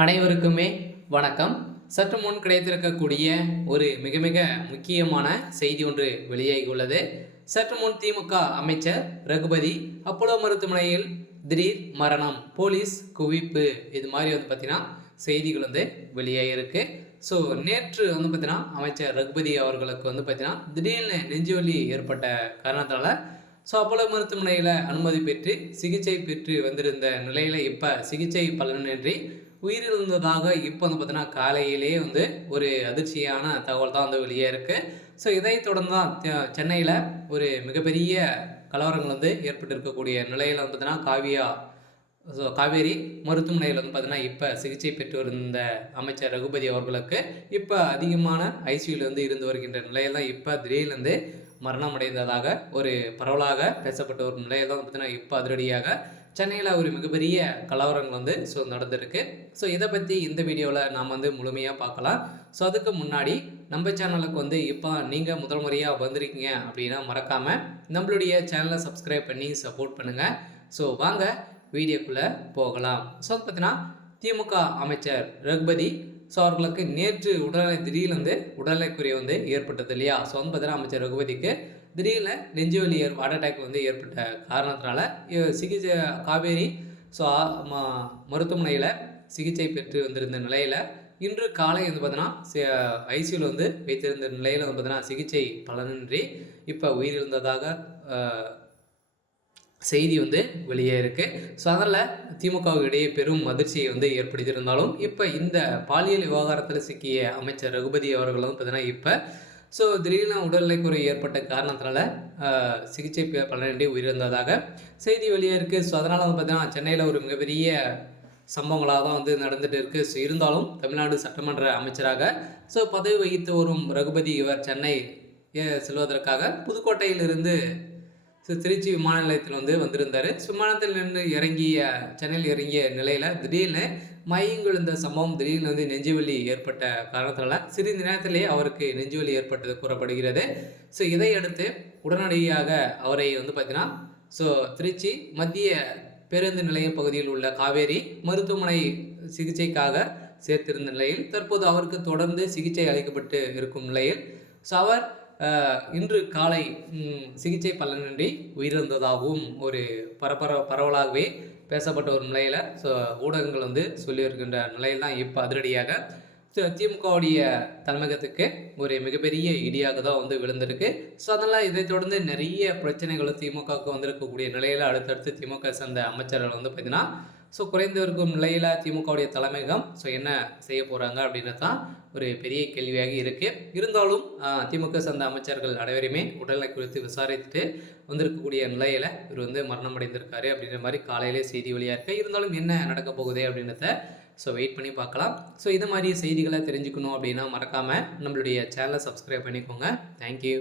அனைவருக்குமே வணக்கம். சற்று முன் கிடைத்திருக்கக்கூடிய ஒரு மிக மிக முக்கியமான செய்தி ஒன்று வெளியாகியுள்ளது. சற்று முன் திமுக அமைச்சர் ரகுபதி அப்போலோ மருத்துவமனையில் திடீர் மரணம், போலீஸ் குவிப்பு, இது மாதிரி பார்த்தீங்கன்னா செய்திகள் வெளியாகிருக்கு. ஸோ நேற்று பார்த்தீங்கன்னா அமைச்சர் ரகுபதி அவர்களுக்கு பார்த்தீங்கன்னா திடீர்னு நெஞ்சுவலி ஏற்பட்ட காரணத்தால் அப்போலோ மருத்துவமனையில் அனுமதி பெற்று சிகிச்சை பெற்று வந்திருந்த நிலையில் இப்போ சிகிச்சை பலனின்றி உயிரிழந்ததாக இப்போ பார்த்தீங்கன்னா காலையிலேயே ஒரு அதிர்ச்சியான தகவல் தான் வெளியே இருக்குது. ஸோ இதை தொடர்ந்து தான் சென்னையில் ஒரு மிகப்பெரிய கலவரங்கள் ஏற்பட்டு இருக்கக்கூடிய நிலையில் பார்த்தீங்கன்னா காவேரி மருத்துவமனையில் பார்த்தீங்கன்னா இப்போ சிகிச்சை பெற்று இருந்த அமைச்சர் ரகுபதி அவர்களுக்கு இப்போ அதிகமான ஐசியூவில் இருந்து வருகின்ற நிலையில் தான் இப்போ திடீர்னு மரணம் அடைந்ததாக ஒரு பரவலாக பேசப்பட்ட ஒரு நிலையில் தான் பார்த்தீங்கன்னா இப்போ அதிரடியாக சென்னையில் ஒரு மிகப்பெரிய கலவரங்கள் நடந்திருக்கு. ஸோ இதை பற்றி இந்த வீடியோவில் நாம் முழுமையாக பார்க்கலாம். ஸோ அதுக்கு முன்னாடி நம்ம சேனலுக்கு இப்போ நீங்கள் முதல் முறையாக வந்திருக்கீங்க அப்படின்னா மறக்காமல் நம்மளுடைய சேனலை சப்ஸ்கிரைப் பண்ணி சப்போர்ட் பண்ணுங்கள். ஸோ வாங்க வீடியோக்குள்ளே போகலாம். ஸோ பார்த்தீங்கன்னா திமுக அமைச்சர் ரகுபதி அவர்களுக்கு நேற்று திடீர்னு உடல்நலக்குறைவு ஏற்பட்டது இல்லையா. ஸோ பார்த்தீங்கன்னா அமைச்சர் ரகுபதிக்கு திடீர்னு நெஞ்சுவலி ஹார்ட் அட்டாக் ஏற்பட்ட காரணத்தினால சிகிச்சை காவேரி மருத்துவமனையில் சிகிச்சை பெற்று வந்திருந்த நிலையில் இன்று காலை பார்த்தீங்கன்னா ஐசியூவில் வைத்திருந்த நிலையில் பார்த்தீங்கன்னா சிகிச்சை பலனின்றி இப்போ உயிரிழந்ததாக செய்தி வெளியே இருக்குது. ஸோ அதனால் திமுகவிடையே பெரும் அதிர்ச்சியை ஏற்படுத்தியிருந்தாலும் இப்போ இந்த பாலியல் விவகாரத்தில் சிக்கிய அமைச்சர் ரகுபதி அவர்கள் பார்த்தீங்கன்னா இப்போ திடீர்னு உடல்நிலைக்குறை ஏற்பட்ட காரணத்தினால சிகிச்சை பலனின்றி உயிரிழந்ததாக செய்தி வெளியே இருக்குது. ஸோ அதனால் பார்த்தீங்கன்னா சென்னையில் ஒரு மிகப்பெரிய சம்பவங்களாக தான் நடந்துகிட்டு இருக்குது. ஸோ இருந்தாலும் தமிழ்நாடு சட்டமன்ற அமைச்சராக பதவி வகித்து வரும் ரகுபதி இவர் சென்னை செல்வதற்காக புதுக்கோட்டையிலிருந்து திருச்சி விமான நிலையத்தில் வந்திருந்தார். விமானத்தில் நின்று சென்னையில் இறங்கிய நிலையில் திடீர்னு மயங்கிழுந்த சம்பவம் திடீர்னு நெஞ்சுவலி ஏற்பட்ட காரணத்தினால சிறிது நேரத்திலேயே அவருக்கு நெஞ்சுவலி ஏற்பட்டது கூறப்படுகிறது. ஸோ இதையடுத்து உடனடியாக அவரை பார்த்தீங்கன்னா திருச்சி மத்திய பேருந்து நிலைய பகுதியில் உள்ள காவேரி மருத்துவமனை சிகிச்சைக்காக சேர்த்திருந்த நிலையில் தற்போது அவருக்கு தொடர்ந்து சிகிச்சை அளிக்கப்பட்டு இருக்கும் நிலையில் அவர் இன்று காலை சிகிச்சை பலனின்றி உயிரிழந்ததாகவும் ஒரு பரவலாகவே பேசப்பட்ட ஒரு நிலையில் ஊடகங்கள் சொல்லி வருகின்ற நிலையில் தான் இப்போ அதிரடியாக திமுகவுடைய தலைமையகத்துக்கு ஒரு மிகப்பெரிய இடியாக தான் விழுந்திருக்கு. ஸோ அதனால் இதை தொடர்ந்து நிறைய பிரச்சனைகளும் திமுகவுக்கு வந்திருக்கக்கூடிய நிலையில் அடுத்தடுத்து திமுக சேர்ந்த அமைச்சர்கள் பார்த்தீங்கன்னா குறைந்து இருக்கும் நிலையில் திமுகவுடைய தலைமையகம் என்ன செய்ய போகிறாங்க அப்படின்றது தான் ஒரு பெரிய கேள்வியாக இருக்குது. இருந்தாலும் திமுக சேர்ந்த அமைச்சர்கள் அனைவருமே உடல்நிலை குறித்து விசாரித்துட்டு வந்திருக்கக்கூடிய நிலையில் இவர் மரணம் அடைந்திருக்காரு அப்படின்ற மாதிரி காலையிலே செய்தி வழியாக இருக்குது. இருந்தாலும் என்ன நடக்க போகுது அப்படின்றத வெயிட் பண்ணி பார்க்கலாம். இது மாதிரி செய்திகளை தெரிஞ்சுக்கணும் அப்படின்னா மறக்காமல் நம்மளுடைய சேனலை சப்ஸ்கிரைப் பண்ணிக்கோங்க. தேங்க்யூ.